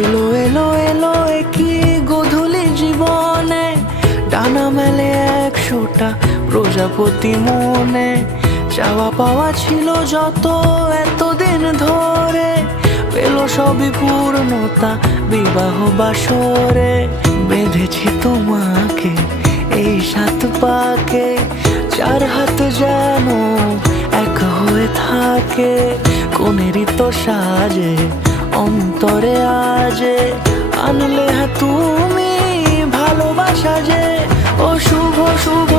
এলো এলো এলো কি গোধূলি জীবনে, ডানা মেলে 100টা প্রজাপতি মনে। চাওয়া পাওয়া ছিল যত এতদিন ধরে, পেল সবই পূর্ণতা বিবাহ বাসরে। বেঁধেছি তোমাকে এই 7 পাকে, 4 হাত যেন এক হয়ে থাকে। কোনেরই তো সাজে অন্তরে আজে, আনলে তুমি ভালোবাসা যে। ও শুভ শুভ